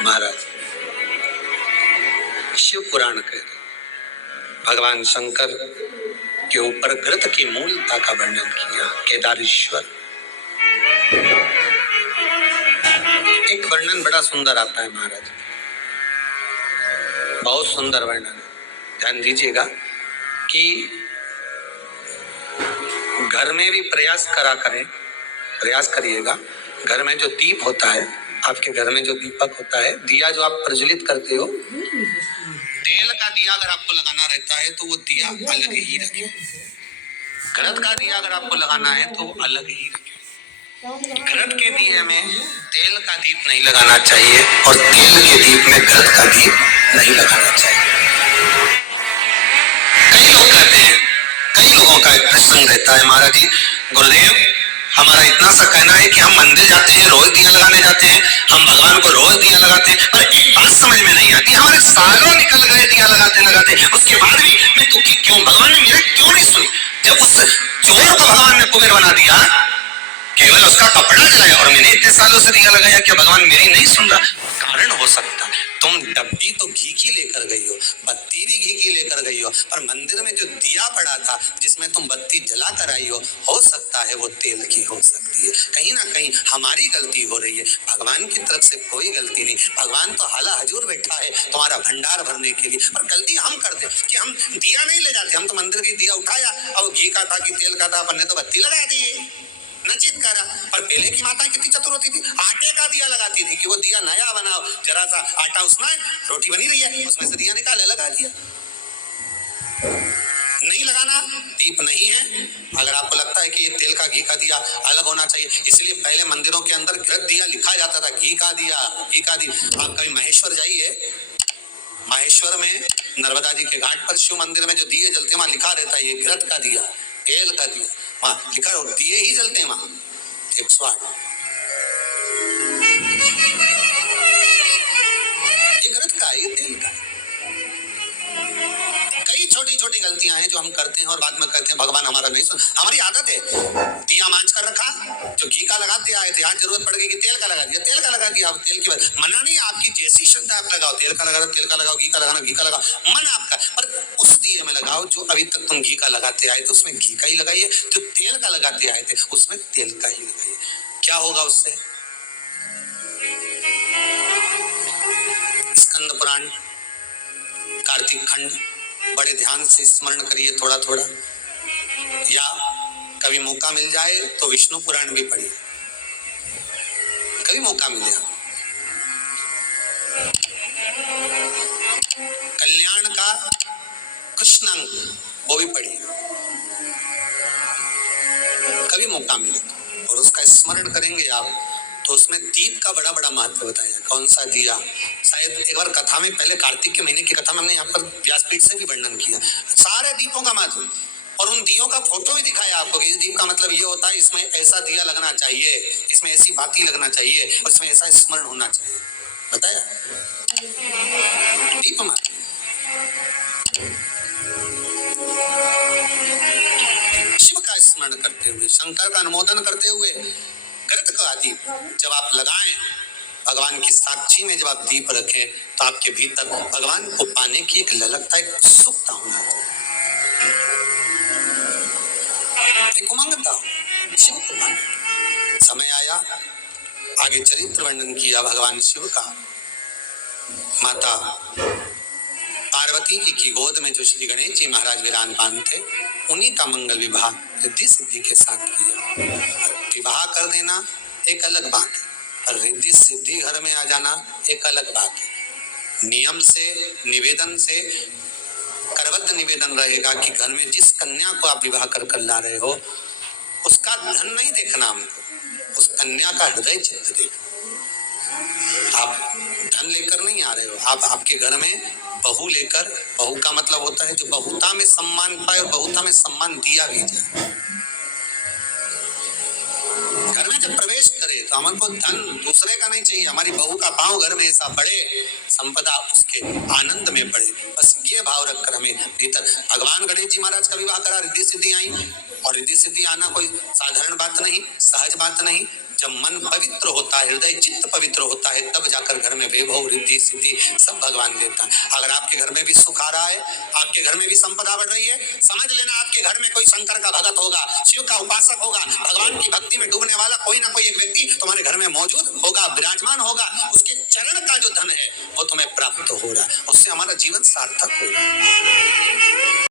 महाराज शिव पुराण कह रहे भगवान शंकर के ऊपर घृत की मूलता का वर्णन किया। केदारेश्वर एक वर्णन बड़ा सुंदर आता है महाराज, बहुत सुंदर वर्णन। ध्यान दीजिएगा कि घर में भी प्रयास करिएगा। घर में जो दीप होता है, आपके घर में जो दीपक होता है, दिया जो आप प्रज्वलित करते हो, तेल का दिया अगर आपको लगाना रहता है तो वो दिया अलग ही रखें। घृत का दिया अगर आपको लगाना है तो अलग ही रखें। घृत के दिए में तेल का दीप नहीं लगाना चाहिए और तेल के दीप में घृत का दीप नहीं लगाना चाहिए। कई लोग कहते हैं, कई लोगों का एक प्रश्न रहता है, महाराज जी गुरुदेव हमारा इतना सा कहना है कि हम मंदिर जाते हैं, रोज दिया लगाने जाते हैं, हम भगवान को रोज दिया लगाते हैं, पर एक बात समझ में नहीं आती, हमारे सालों निकल गए दिया लगाते लगाते, उसके बाद भी मैं दुखी क्यों? भगवान ने मेरे क्यों नहीं सुनी? जब उस चोर को भगवान ने कुबेर बना दिया, केवल उसका कपड़ा जलाया, और मैंने इतने सालों से दिया लगाया, क्या भगवान मेरी नहीं सुन रहा? कारण हो सकता है तुम डब्बी तो घी की लेकर गई हो, बत्ती भी घी की लेकर गई हो, पर मंदिर में जो दिया पड़ा था जिसमें तुम बत्ती जला कर आई हो सकता है वो तेल की हो सकती है। कहीं ना कहीं हमारी गलती हो रही है, भगवान की तरफ से कोई गलती नहीं। भगवान तो हाला हजूर बैठा है तुम्हारा भंडार भरने के लिए, पर गलती हम करते कि हम दिया नहीं ले जाते। हम तो मंदिर की दिया उठाया, अब घी का था कि तेल का था, अपन ने तो बत्ती लगा दी, नचित करा। पर पहले की माता कितनी चतुर होती थी, आटे का दिया लगाती थी कि वो दिया नया बनाओ, जरा सा आटा उसमें, रोटी बनी रही है उसमें से दिया निकाले लगा दिया। नहीं लगाना, दीप नहीं है। अगर आपको लगता है कि ये तेल का घी का दिया अलग होना चाहिए, इसलिए पहले मंदिरों के अंदर घृत दिया लिखा जाता था, घी का दिया, घी का दिया। आप कभी महेश्वर जाइए, महेश्वर में नर्मदा जी के घाट पर शिव मंदिर में जो दिए जलते हैं वहां लिखा रहता है ये घृत का दिया, तेल का दिया, वहां लिखा है, दिए ही जलते हैं वहां 108। ये घृत का है, ये तेल का है। कई छोटी छोटी गलतियां हैं जो हम करते हैं और बाद में कहते हैं भगवान हमारा नहीं सुन। हमारी आदत है, दिया मांझ कर रखा, जो घी का लगाते आए थे, आज जरूरत पड़ गई कि तेल का लगा दिया, तेल का लगा दिया। अब तेल की बात मना नहीं, आपकी जैसी श्रद्धा आप लगाओ, तेल का लगाओ, तेल का लगाओ, घी का लगाना घी का लगाओ, मन आपका, पर उस दिए में लगाओ जो अभी तक तुम घी का लगाते आए थे उसमें घी का ही लगाइए, जो तेल का लगाते आए थे उसमें तेल का ही लगाइए। क्या होगा उससे? स्कंद पुराण कार्तिक खंड बड़े ध्यान से स्मरण करिए थोड़ा थोड़ा, या कभी मौका मिल जाए तो विष्णु पुराण भी पढ़िए, कभी मौका मिले। कल्याण का कृष्ण अंक वो भी पढ़िए, कभी मौका मिले तो, और उसका स्मरण करेंगे आप तो उसमें दीप का बड़ा बड़ा महत्व बताया। कौन सा दिया, शायद एक बार कथा में, पहले कार्तिक के महीने की कथा में हमने यहाँ पर व्यासपीठ से भी वर्णन किया सारे दीपों का महत्व, और उन दियों का फोटो भी दिखाया आपको कि इस दीप का मतलब ये होता है, इसमें ऐसा दिया लगना चाहिए, इसमें ऐसी बाती लगना चाहिए, और इसमें ऐसा स्मरण होना चाहिए, बताया दीप महत्व। शिव का स्मरण करते हुए, शंकर का अनुमोदन करते हुए घृत का दीप जब आप लगाएं, भगवान की साक्षी में जब आप दीप रखें तो आपके भीतर भगवान को पाने की एक ललकता, एक उत्सुकता होना चाहिए, एक उमंगता शिव को पाने। समय आया, आगे चरित्र वर्णन किया भगवान शिव का। माता पार्वती जी की गोद में जो श्री गणेश जी महाराज विराजमान थे, उन्हीं का मंगल विवाह रिद्धि सिद्धि के साथ किया। विवाह कर देना एक अलग बात है, और रिद्धि सिद्धि घर में आ जाना एक अलग बात है। नियम से, निवेदन से, करबद्ध निवेदन रहेगा कि घर में जिस कन्या को आप विवाह कर ला रहे हो उसका धन नहीं देखना हमको, उस कन्या का हृदय चित्त देखना। आप धन लेकर नहीं आ रहे हो, आप आपके घर में बहू लेकर, बहू का मतलब होता है जो बहुता में सम्मान पाए और बहुता में सम्मान दिया भी जाए। घर में जब प्रवेश करे तो हमको धन दूसरे का नहीं चाहिए, हमारी बहू का पांव घर में ऐसा पड़े, संपदा उसके आनंद में पड़े, बस ये भाव रखकर हमें भीतर। भगवान गणेश जी महाराज का विवाह करा, रिद्धि सिद्धि आई, और रिद्धि सिद्धि आना कोई साधारण बात नहीं, सहज बात नहीं। जब मन पवित्र होता है, हृदय चित्त पवित्र होता है, तब जाकर घर में वैभव रिद्धि सिद्धि सब भगवान देता है। अगर आपके घर में भी सुख आ रहा है, आपके घर में भी संपदा बढ़ रही है, समझ लेना आपके घर में कोई शंकर का भगत होगा, शिव का उपासक होगा, भगवान की भक्ति में डूबने वाला कोई ना कोई एक व्यक्ति तुम्हारे घर में मौजूद होगा, विराजमान होगा। उसके चरण का जो धन है वो तुम्हें प्राप्त हो रहा है, उससे हमारा जीवन सार्थक हो रहा है।